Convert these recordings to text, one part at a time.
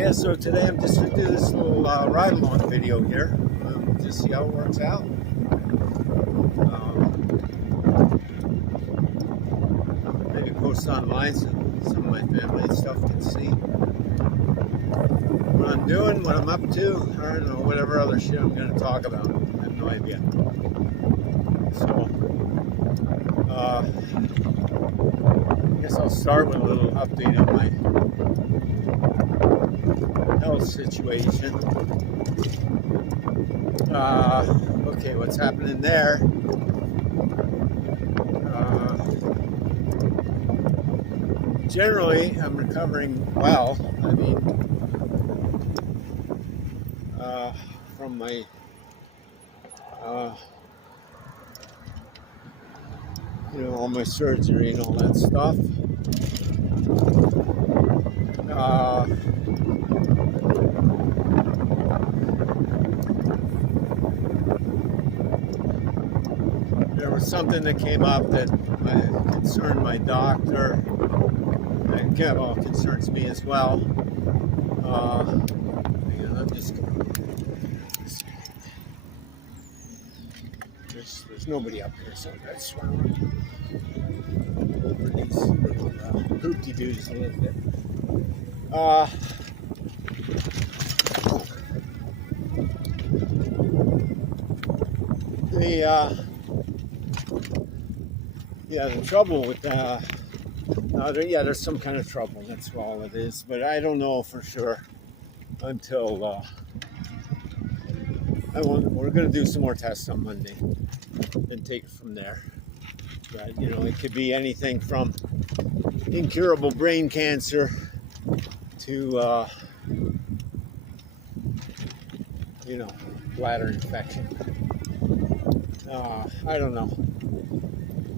Yeah, so today I'm just going to do this little ride-along video here. Just see how it works out. Maybe post online so some of my family and stuff can see what I'm doing, what I'm up to, or I don't know, whatever other shit I'm going to talk about. I have no idea. So, I guess I'll start with a little update on my health situation. Okay, what's happening there? Generally, I'm recovering well. I mean, from my all my surgery and all that stuff. There was something that came up that concerned my doctor, and concerns me as well. I'm just there's nobody up here, so that's why over these little hoopty-doos a little bit. The trouble with there's some kind of trouble. That's all it is. But I don't know for sure until we're going to do some more tests on Monday and take it from there. But it could be anything from incurable brain cancer to bladder infection. I don't know.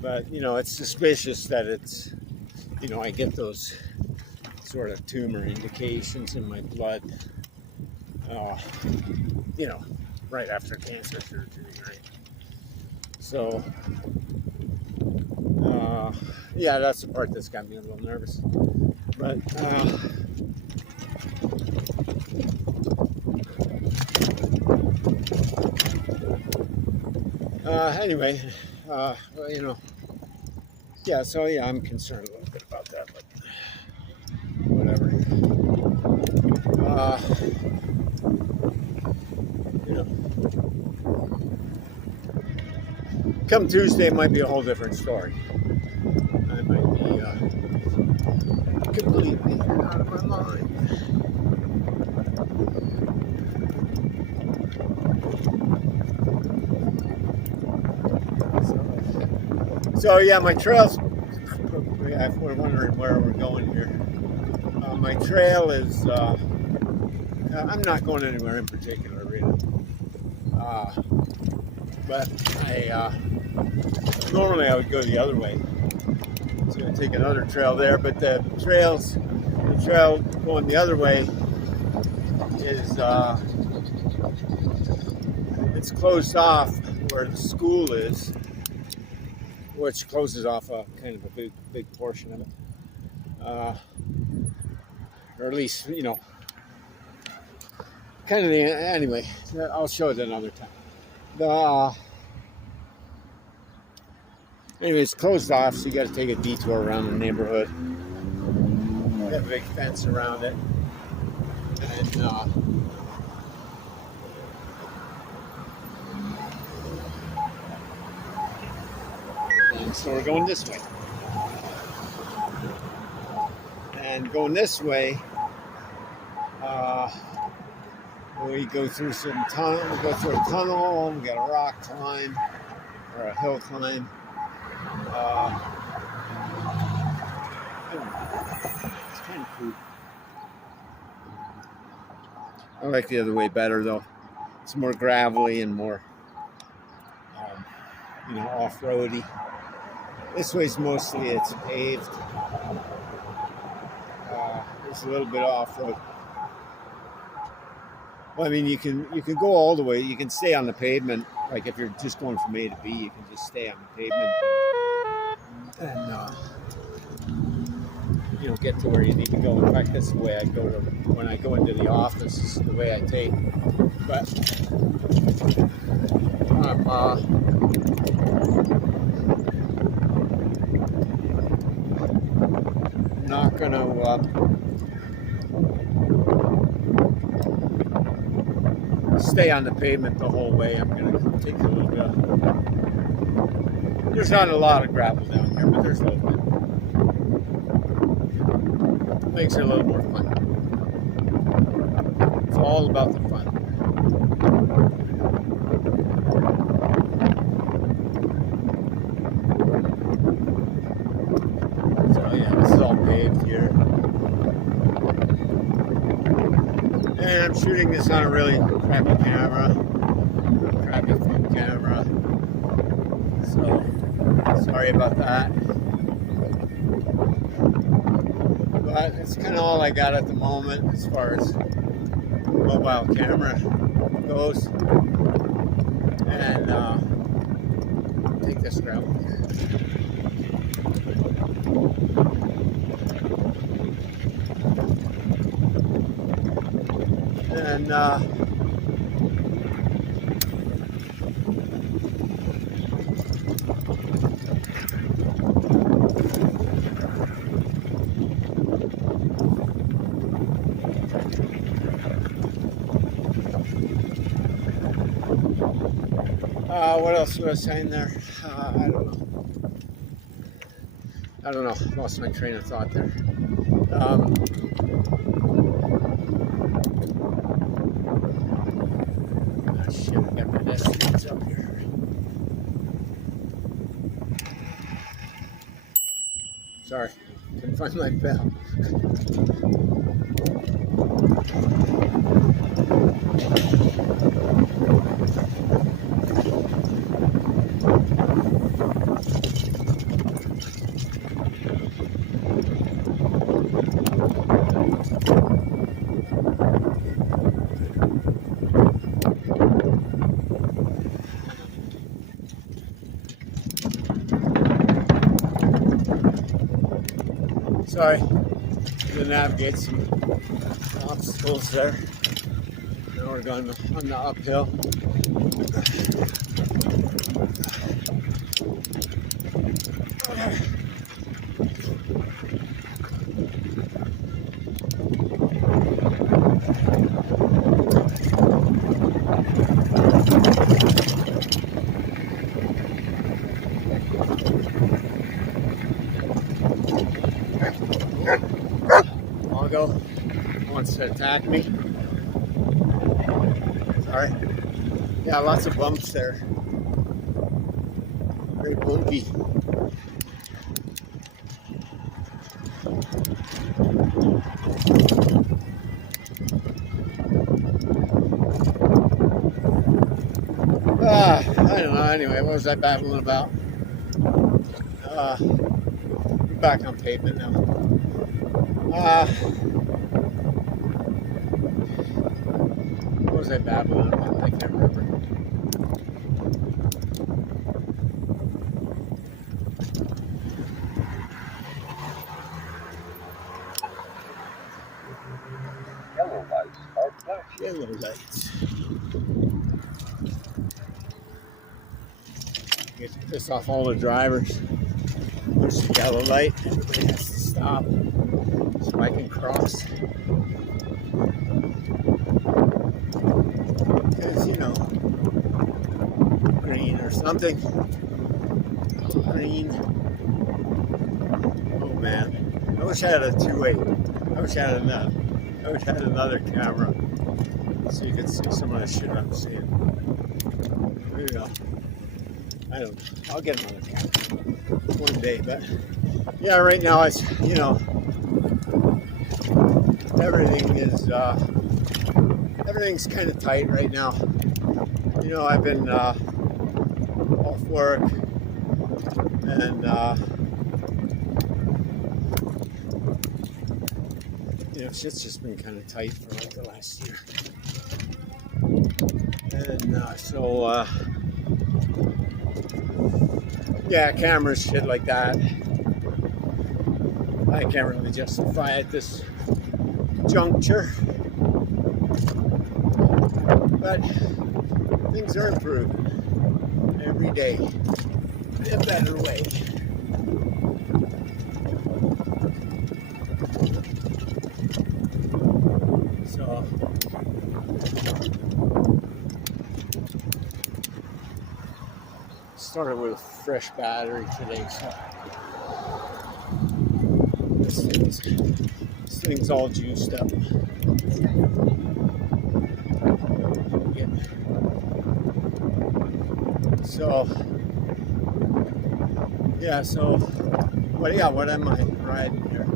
But, it's suspicious that it's, I get those sort of tumor indications in my blood, right after cancer surgery, right? So, that's the part that's got me a little nervous. But, anyway, I'm concerned a little bit about that, but whatever. Come Tuesday, it might be a whole different story. I might be completely out of my mind. So my trails, if we're wondering where we're going here, my trail is, I'm not going anywhere in particular, really. But normally I would go the other way. So I take another trail there, but the trail going the other way is, it's closed off where the school is, which closes off a kind of a big portion of it, or at least kind of anyway. I'll show it another time. Anyway, it's closed off, so you got to take a detour around the neighborhood. We have a big fence around it, and so we're going this way. And going this way, we go through some tunnel. We go through a tunnel. We got a rock climb or a hill climb. It's kind of cool. I like the other way better, though. It's more gravelly and more, off-roady. This way's mostly it's paved. There's a little bit of off-road. Well, I mean, you can go all the way. You can stay on the pavement. Like if you're just going from A to B, you can just stay on the pavement. And get to where you need to go. In fact, that's the way I go to when I go into the office. This is the way I take. But I'm not gonna stay on the pavement the whole way. I'm gonna take a little bit. There's not a lot of gravel down here, but there's a little bit. Makes it a little more fun. It's all about the fun. So yeah, this is all paved here. And I'm shooting this on a really crappy camera. Crappy film camera. So sorry about that. But it's kind of all I got at the moment as far as mobile camera goes. And take this gravel here. And what else was I saying there? I don't know. Lost my train of thought there. Oh shit, I got pedestrians up here. Sorry, couldn't find my bell. Sorry, to navigate some obstacles there. Now we're going on the uphill. Mongo wants to attack me. Sorry. Yeah, lots of bumps there. Very bumpy. I don't know. Anyway, what was I babbling about? I'm back on pavement now. What was I babbling about? I can't remember. Yellow lights are flashing. Yellow lights. Get to piss off all the drivers. There's the yellow light. Everybody has to stop so I can cross. Because, green or something. Green. Oh man. I wish I had a two-way. I wish I had another camera so you could see some of the shit I'm seeing. I don't know. I'll get another camera one day, but yeah, right now it's everything's kind of tight right now. I've been off work and shit's just been kind of tight for like the last year. And yeah, cameras, shit like that. I can't really justify at this juncture, but things are improving every day in a better way. So started with a fresh battery today, so this thing's all juiced up. Yeah. So yeah, so what am I riding here?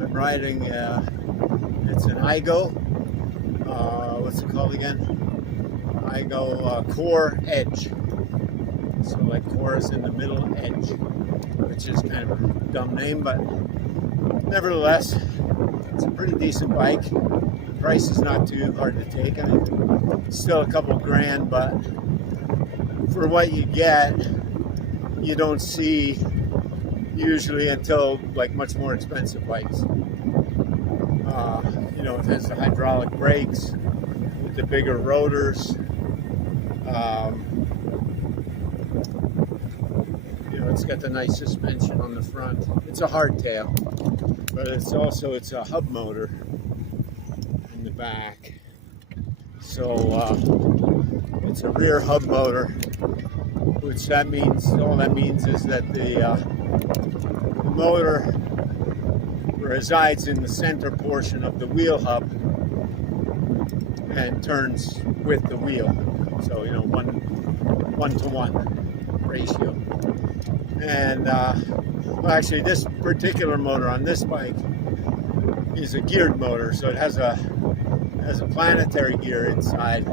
I'm riding it's an Igo, what's it called again? Igo Core Edge. So like core is in the middle, edge, which is kind of a dumb name, but nevertheless, it's a pretty decent bike. The price is not too hard to take. I mean, still a couple grand, but for what you get, you don't see usually until like much more expensive bikes. You know, it has the hydraulic brakes with the bigger rotors. You know, it's got the nice suspension on the front. It's a hardtail, but it's a hub motor in the back. So it's a rear hub motor, which all that means is that the motor resides in the center portion of the wheel hub and turns with the wheel. So, you know, one to one ratio. And well, actually, this particular motor on this bike is a geared motor, so it has a planetary gear inside.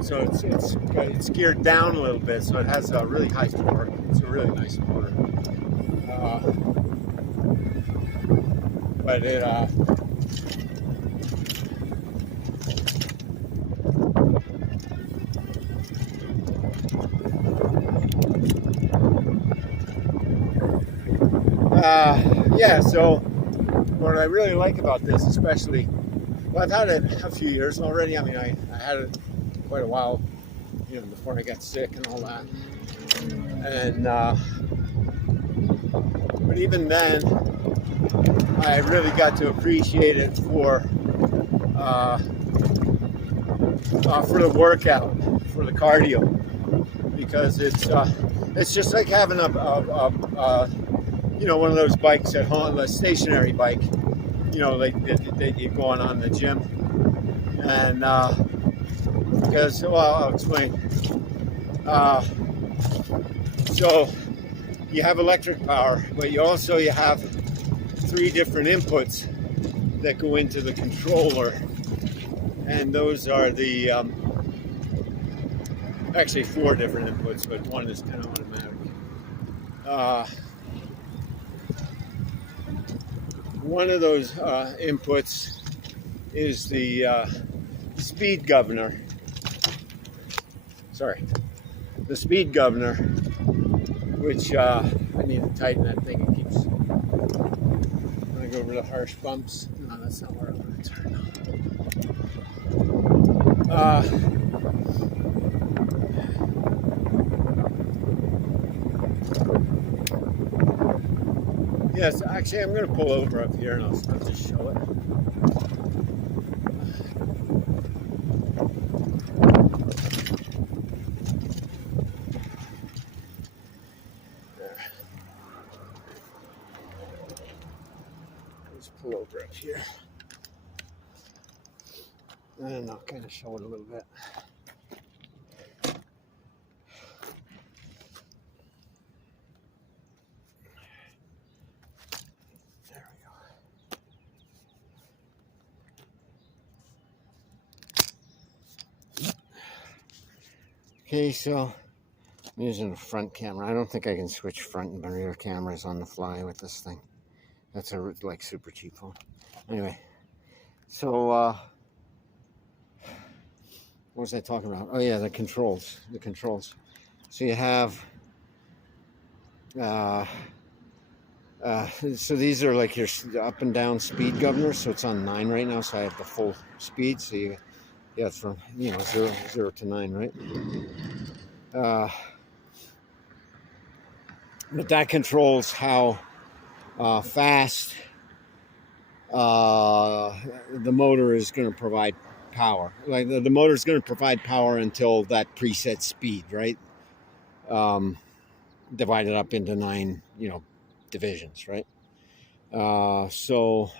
So it's geared down a little bit, so it has a really high torque. It's a really nice motor. But it yeah, so what I really like about this, especially, well, I've had it a few years already. I mean, I had it quite a while, you know, before I got sick and all that. And but even then, I really got to appreciate it for the workout, for the cardio, because it's just like having you know, one of those bikes at home, a stationary bike, you know, like that you go on the gym. And because, well, I'll explain. So you have electric power, but you have 3 different inputs that go into the controller, and those are the actually 4 different inputs, but one is kind of automatic. One of those inputs is the speed governor. Sorry, the speed governor, which I need to tighten that thing. It keeps. When I go over the harsh bumps. No, that's not where I want to turn. Yes, actually, I'm going to pull over up here and I'll just show it. There. Let's pull over up here. And I'll kind of show it a little bit. Okay, so I'm using a front camera. I don't think I can switch front and rear cameras on the fly with this thing. That's a like super cheap phone. Anyway, so what was I talking about? Oh yeah, the controls. The controls. So you have So these are like your up and down speed governors. So it's on 9 right now. So I have the full speed. So yeah, it's from 0 to 9, right? But that controls how fast the motor is going to provide power. Like the motor is going to provide power until that preset speed, right? Divided up into 9, divisions, right? So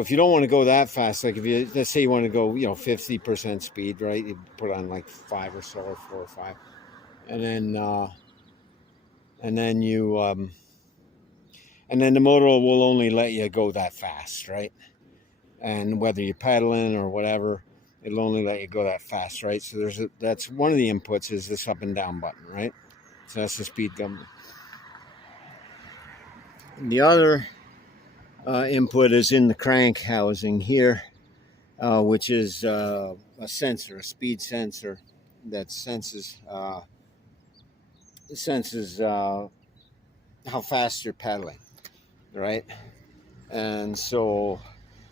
if you don't want to go that fast, like if you, let's say you want to go, 50% speed, right? You put on like 5 or so, or 4 or 5, and then the motor will only let you go that fast, right? And whether you're pedaling or whatever, it'll only let you go that fast, right? So that's one of the inputs is this up and down button, right? So that's the speed governor. The other input is in the crank housing here, which is a sensor, a speed sensor that senses how fast you're pedaling, right? And so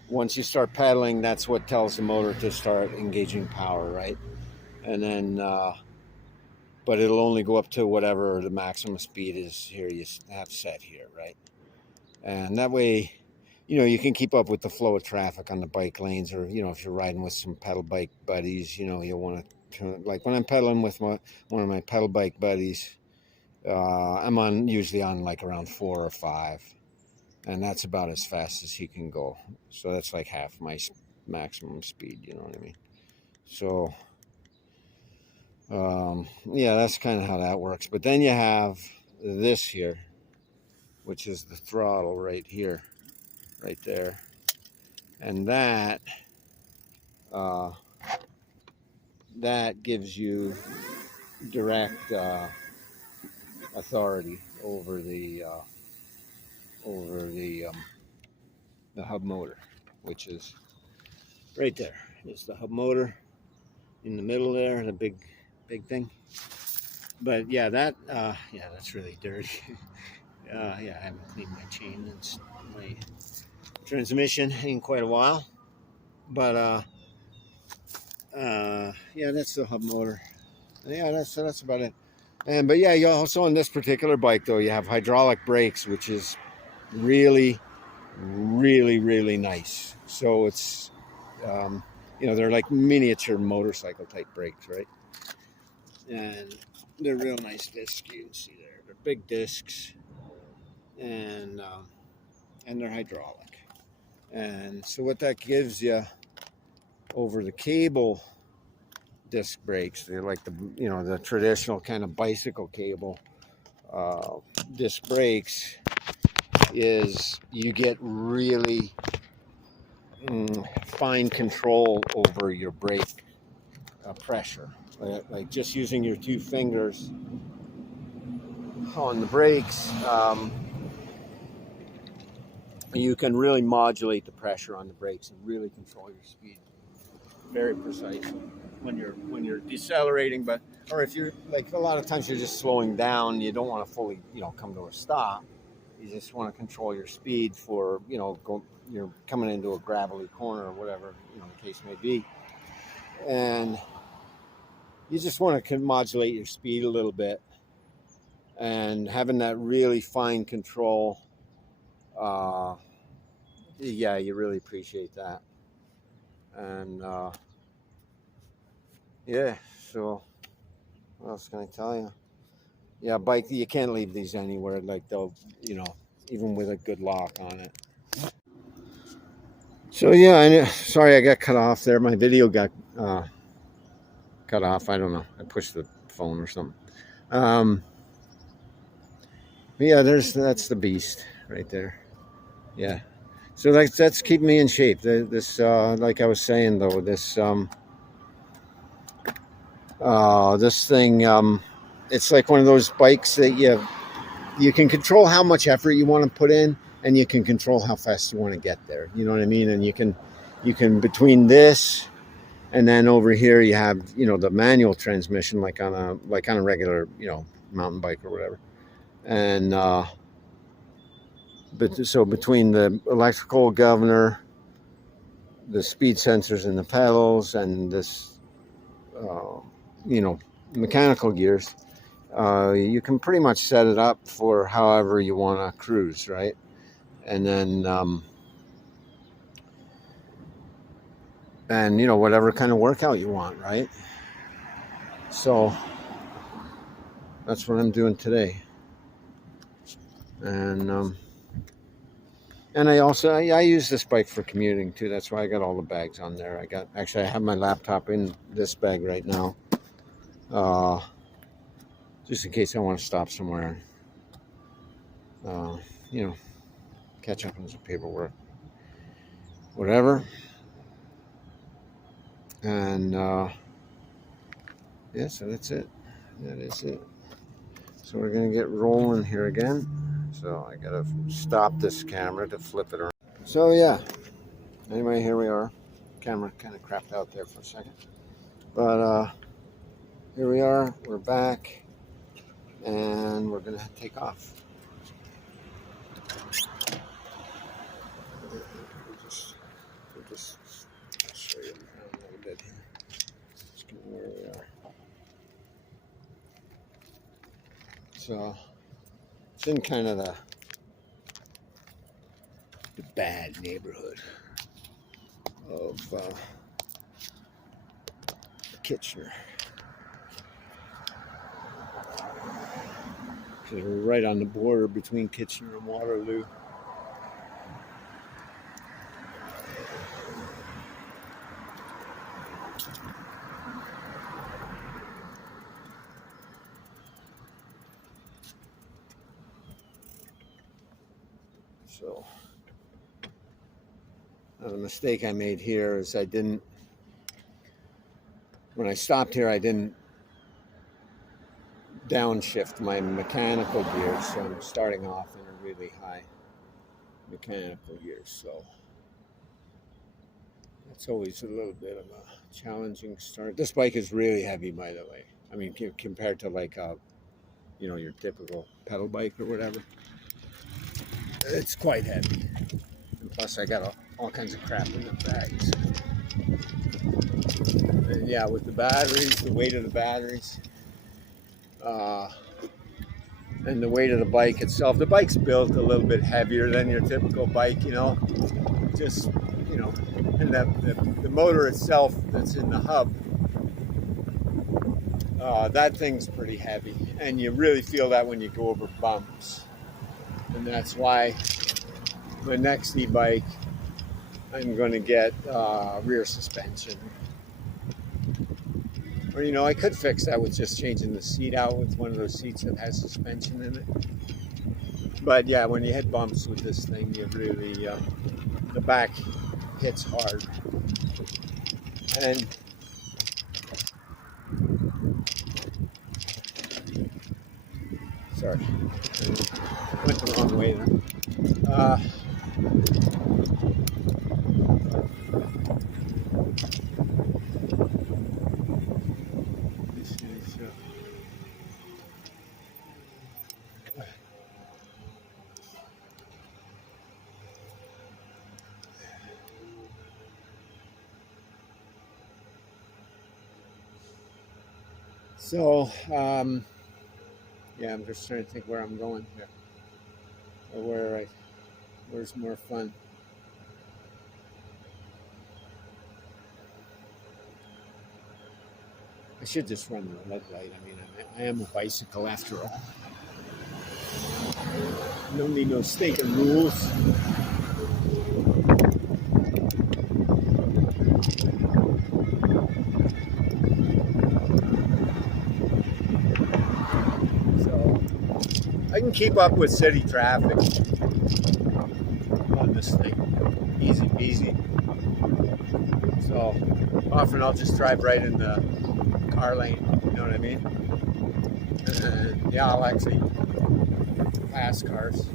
once you start pedaling, that's what tells the motor to start engaging power, right? And then, but it'll only go up to whatever the maximum speed is here you have set here, right? And that way, you can keep up with the flow of traffic on the bike lanes, or, if you're riding with some pedal bike buddies, you'll want to turn, like when I'm pedaling with one of my pedal bike buddies, I'm usually on like around 4 or 5. And that's about as fast as he can go. So that's like half my maximum speed, you know what I mean? So, yeah, that's kind of how that works. But then you have this here, which is the throttle right here, right there. And that gives you direct authority over the hub motor, which is right there. It's the hub motor in the middle there, the big thing. But yeah, that's really dirty. Yeah, I haven't cleaned my chain and my transmission in quite a while. But yeah, that's the hub motor. Yeah, that's about it. But yeah, you also on this particular bike though, you have hydraulic brakes, which is really, really, really nice. So it's they're like miniature motorcycle type brakes, right? And they're real nice discs. You can see there, they're big discs, and they're hydraulic. And so what that gives you over the cable disc brakes, they're like the traditional kind of bicycle cable disc brakes, is you get really fine control over your brake pressure. Like just using your 2 fingers on the brakes, you can really modulate the pressure on the brakes and really control your speed very precisely when you're decelerating. Or if you're like, a lot of times you're just slowing down, you don't want to fully come to a stop. You just want to control your speed for you're coming into a gravelly corner or whatever the case may be, and you just want to modulate your speed a little bit, and having that really fine control, yeah, you really appreciate that. And yeah, so what else can I tell you? Yeah, bike, you can't leave these anywhere. Like they'll, even with a good lock on it. So yeah, sorry I got cut off there. My video got cut off. I don't know. I pushed the phone or something. Yeah, that's the beast right there. Yeah. So that's keeping me in shape. This like I was saying though, this thing, it's like one of those bikes that you can control how much effort you want to put in, and you can control how fast you want to get there. You know what I mean? And you can between this and then over here you have the manual transmission, like on a regular mountain bike or whatever. And but so between the electrical governor, the speed sensors in the pedals, and this, uh, you know, mechanical gears, you can pretty much set it up for however you want to cruise, right? And then, and you know, whatever kind of workout you want, right? So that's what I'm doing today. And I also I use this bike for commuting too. That's why I got all the bags on there. I have my laptop in this bag right now, uh, just in case I want to stop somewhere. You know, catch up on some paperwork, whatever. And yeah, so that's it. That is it. So we're gonna get rolling here again. So I gotta stop this camera to flip it around. So yeah. Anyway, here we are. Camera kind of crapped out there for a second, but here we are. We're back, and we're gonna take off. We'll just show you around a little bit here. Just kind of where we are. So it's in kind of the bad neighborhood of Kitchener. Because we're right on the border between Kitchener and Waterloo. So now the mistake I made here is when I stopped here, I didn't downshift my mechanical gears, so I'm starting off in a really high mechanical gear. So that's always a little bit of a challenging start. This bike is really heavy, by the way. I mean, compared to like you know, your typical pedal bike or whatever, it's quite heavy. And plus, I got all kinds of crap in the bags. And yeah, with the batteries, the weight of the batteries, and the weight of the bike itself. The bike's built a little bit heavier than your typical bike, you know. Just, you know, and the motor itself that's in the hub, that thing's pretty heavy, and you really feel that when you go over bumps. And that's why my next e-bike, I'm going to get rear suspension. Or, you know, I could fix that with just changing the seat out with one of those seats that has suspension in it. But yeah, when you hit bumps with this thing, you really, the back hits hard. And sorry, I went the wrong way there. This is, so, yeah, I'm just trying to think where I'm going here, or where's more fun. I should just run the red light. I mean, I am a bicycle after all. No need no stinking rules. So I can keep up with city traffic on this thing. Easy peasy. So often I'll just drive right in the car lane, you know what I mean? And yeah, I'll actually pass cars.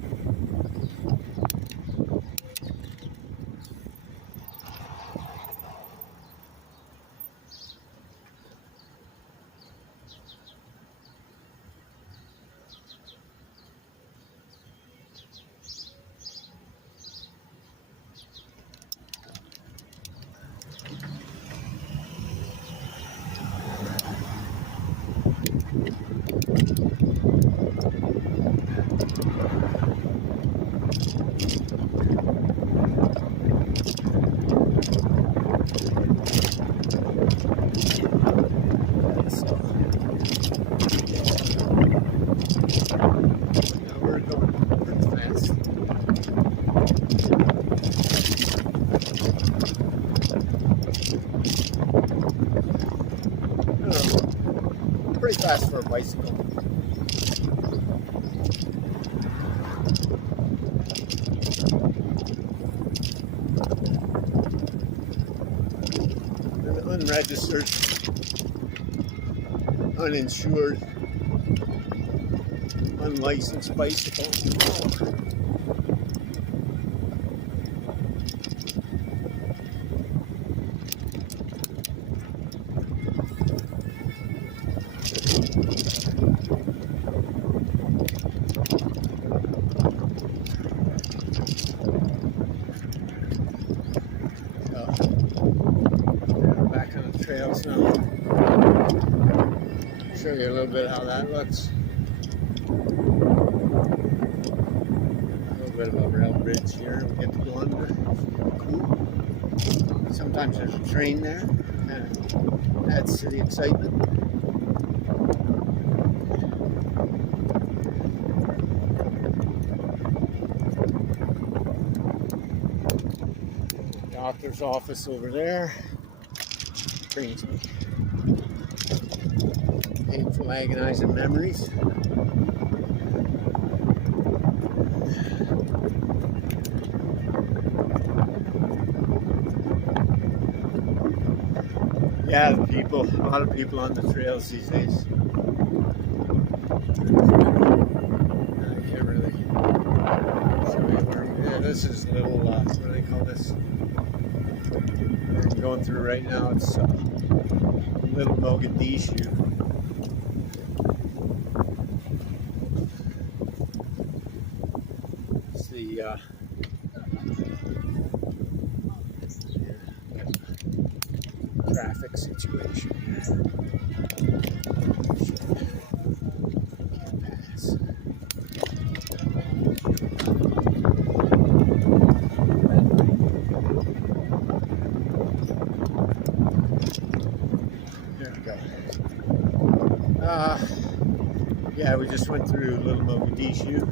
fast for a bicycle. An unregistered, uninsured, unlicensed bicycle. Back on the trails now. Show you a little bit how that looks. A little bit of a rail bridge here. We get to go under. Cool. Sometimes there's a train there. Kind of adds to the excitement. Doctor's office over there. Brings me painful, agonizing memories. Yeah, the people, a lot of people on the trails these days. I can't really show you where this is a little, what do they call this? I'm going through right now. It's Little Mogadishu. It's the traffic situation here. Can't pass. There we go. Yeah, we just went through Little Mogadishu.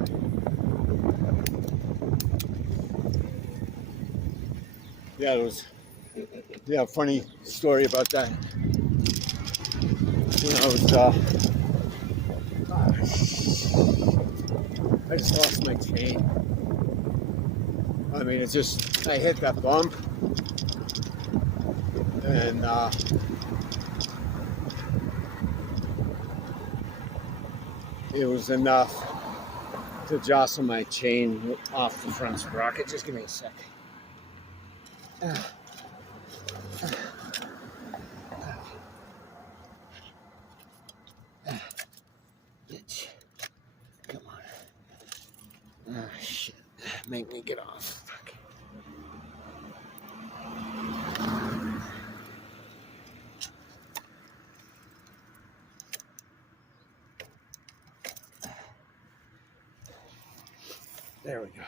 Yeah, it was. Yeah, funny story about that. When I was, I just lost my chain. I mean, it's just, I hit that bump, and it was enough to jostle my chain off the front sprocket. Just give me a sec. Bitch. Come on. Ah, shit. Make me get off. Fuck. There we go.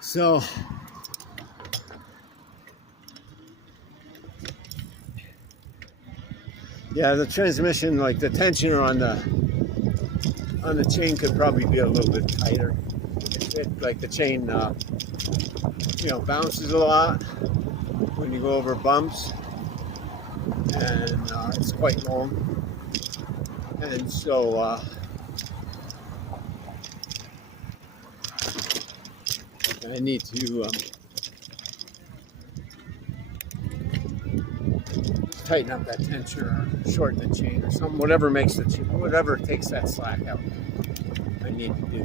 So, yeah, the transmission, like the tensioner on the chain could probably be a little bit tighter. Like the chain, bounces a lot when you go over bumps, and it's quite long, and so I need to tighten up that tension or shorten the chain or something, whatever takes that slack out. I need to do.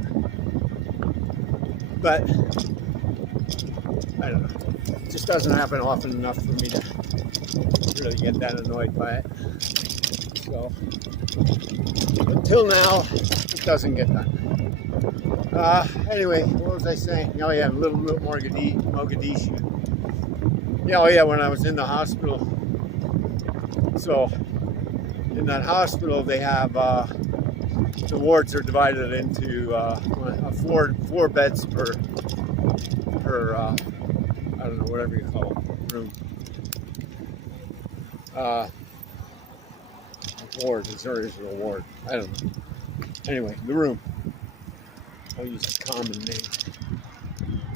But I don't know. It just doesn't happen often enough for me to really get that annoyed by it. So until now, it doesn't get done. Anyway, what was I saying? Oh yeah, Little Mogadishu. Yeah, oh yeah, when I was in the hospital. So in that hospital, they have the wards are divided into four beds per I don't know, whatever you call it, room. Ward, is there is a ward? I don't know. Anyway, the room. I'll use a common name.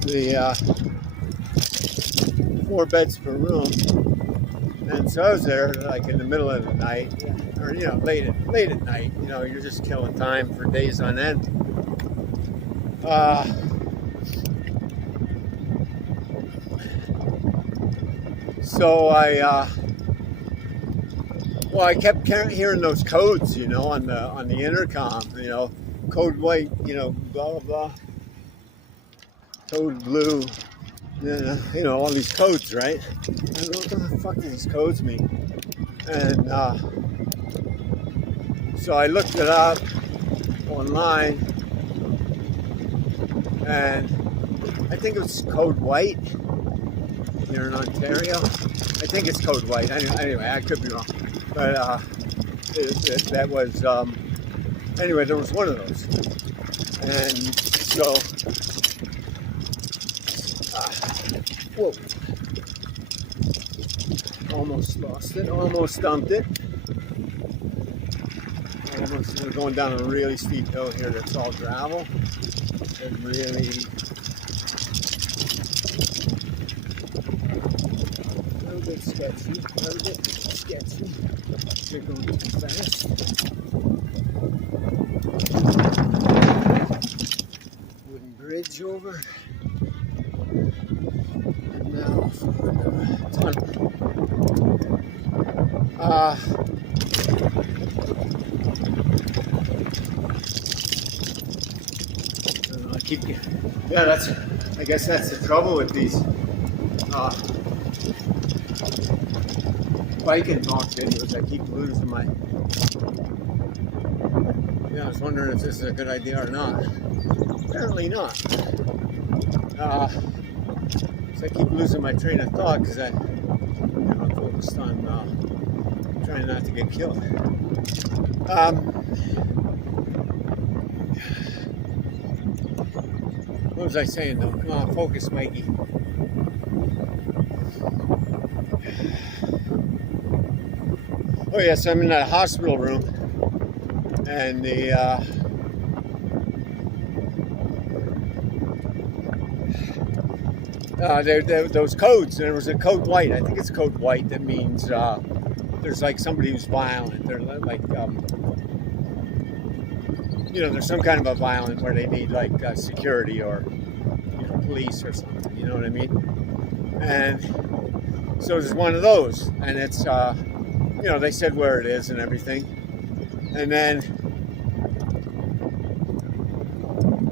The 4 beds per room, And so I was there like in the middle of the night, or late at night. You're just killing time for days on end. So I kept hearing those codes, on the intercom, code white, blah blah blah, code blue, all these codes, right? I don't know what the fuck do these codes mean. And so I looked it up online, and I think it was code white here in Ontario. I think it's code white. Anyway, I could be wrong, but that was anyway. There was one of those, and so whoa, almost lost it. Almost dumped it. We're going down a really steep hill here. That's all gravel and really. Sketchy, a little bit sketchy. They're going too fast. Wooden bridge over. And now for the tunnel. I guess that's the trouble with these biking talk videos. I keep losing my. I was wondering if this is a good idea or not. Apparently not. So I keep losing my train of thought because I'm focused on trying not to get killed. What was I saying though? Come on, focus, Mikey. Oh yes, I'm in a hospital room, and those codes. There was a code white. I think it's code white. That means there's like somebody who's violent. They're like there's some kind of a violent where they need like security or police or something. You know what I mean? And so there's one of those, and it's. They said where it is and everything. And then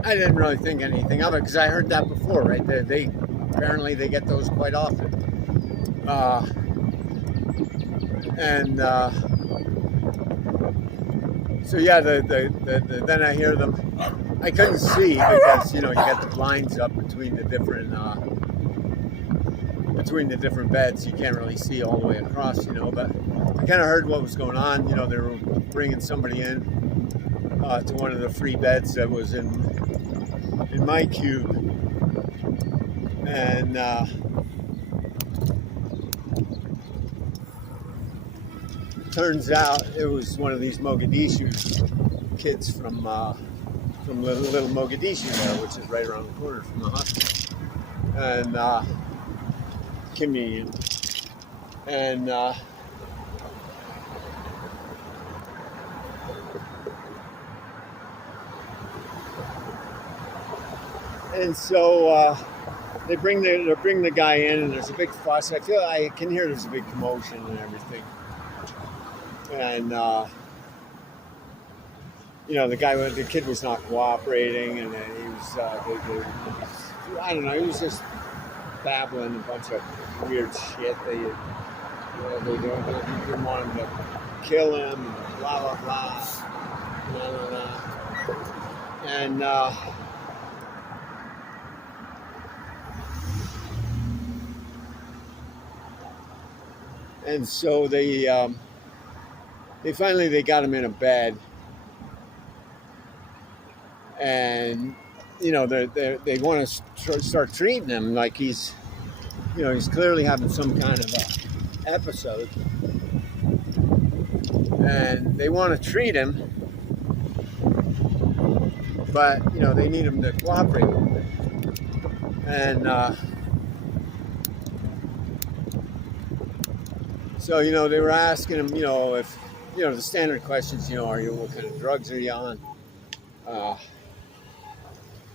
I didn't really think anything of it because I heard that before, right? They apparently they get those quite often. So yeah, then I hear them. I couldn't see because you got the blinds up between the different beds. You can't really see all the way across, but I kind of heard what was going on. They were bringing somebody in to one of the free beds that was in my cube, and turns out it was one of these Mogadishu kids from little Mogadishu there, which is right around the corner from the hospital, and Kimmy and so they bring the guy in, and there's a big fuss. I can hear there's a big commotion and everything, and the kid was not cooperating, and he was I don't know, he was just babbling a bunch of weird shit. They didn't want him to kill him, and blah blah blah, blah blah blah, and and so they finally got him in a bed, and they want to start treating him like he's clearly having some kind of a episode, and they want to treat him, but they need him to cooperate a little bit, and So, they were asking him, if, the standard questions, what kind of drugs are you on? Uh,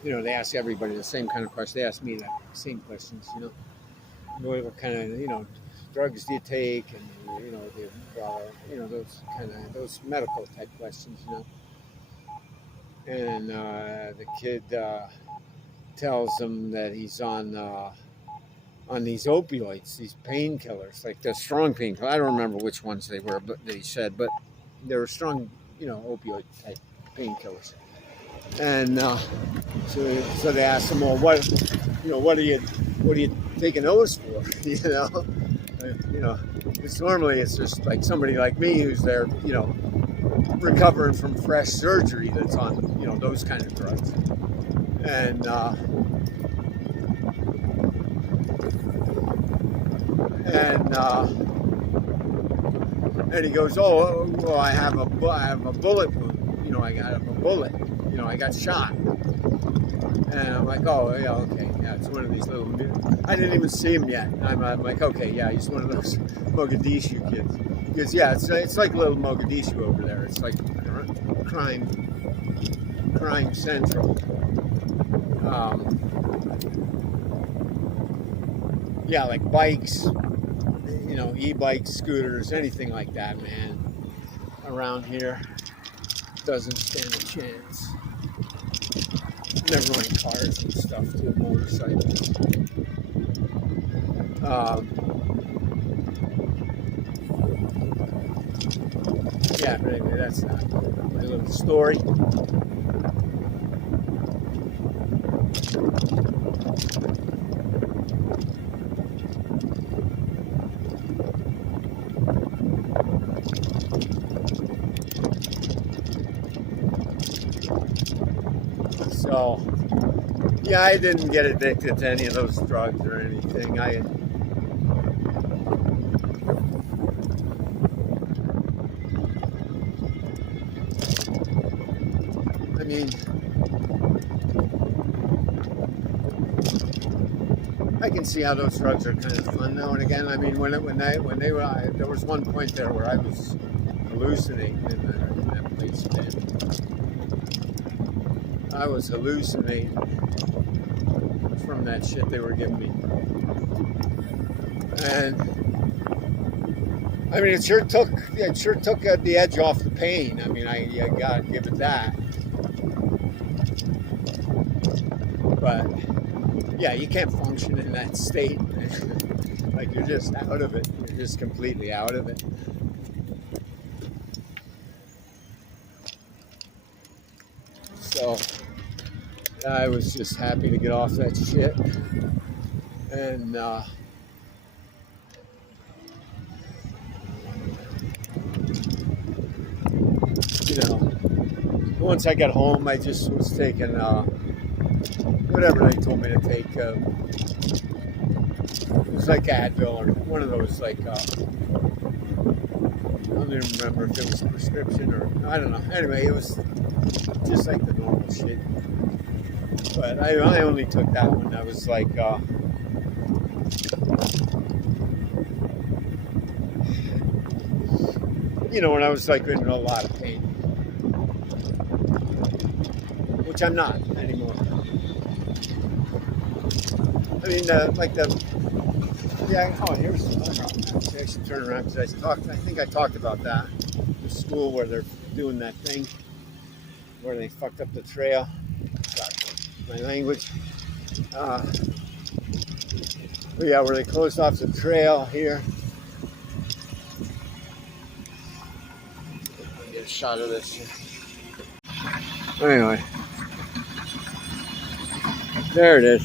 they ask everybody the same kind of question. They ask me that same questions, what kind of, drugs do you take? And, those medical type questions, And the kid tells him that he's on these opioids, these painkillers, like the strong painkillers. I don't remember which ones they were, but that he said, but they were strong, opioid type painkillers. And so they asked him, well, what are you taking those for? Because normally it's just like somebody like me who's there, recovering from fresh surgery that's on, those kind of drugs. And and he goes, oh, well, I have a bullet wound. I got a bullet. I got shot. And I'm like, oh, yeah, okay. Yeah, it's one of these little... I didn't even see him yet. I'm like, okay, yeah, he's one of those Mogadishu kids. Because, yeah, it's like little Mogadishu over there. It's like crime central. Yeah, like bikes, e-bikes, scooters, anything like that, man. Around here doesn't stand a chance. Never mind cars and stuff too, motorcycles. Yeah, but anyway, that's my little story. So, yeah, I didn't get addicted to any of those drugs or anything. I mean, I can see how those drugs are kind of fun now and again. I mean, when they were, there was one point there where I was hallucinating in that place, man. I was hallucinating from that shit they were giving me. And I mean, it sure took the edge off the pain. I mean, I gotta give it that. But yeah, you can't function in that state. Like, you're just out of it. You're just completely out of it. So I was just happy to get off that shit. And once I got home, I just was taking whatever they told me to take. It was like Advil or one of those, like, I don't even remember if it was a prescription or, I don't know. Anyway, it was just like the normal shit. But I only took that one. I was like, when I was like in a lot of pain. Which I'm not anymore. I mean, here's the, I should turn around because I think I talked about that. The school where they're doing that thing, where they fucked up the trail. God, my language. Yeah, where they closed off the trail here. I'll get a shot of this here. Anyway. There it is.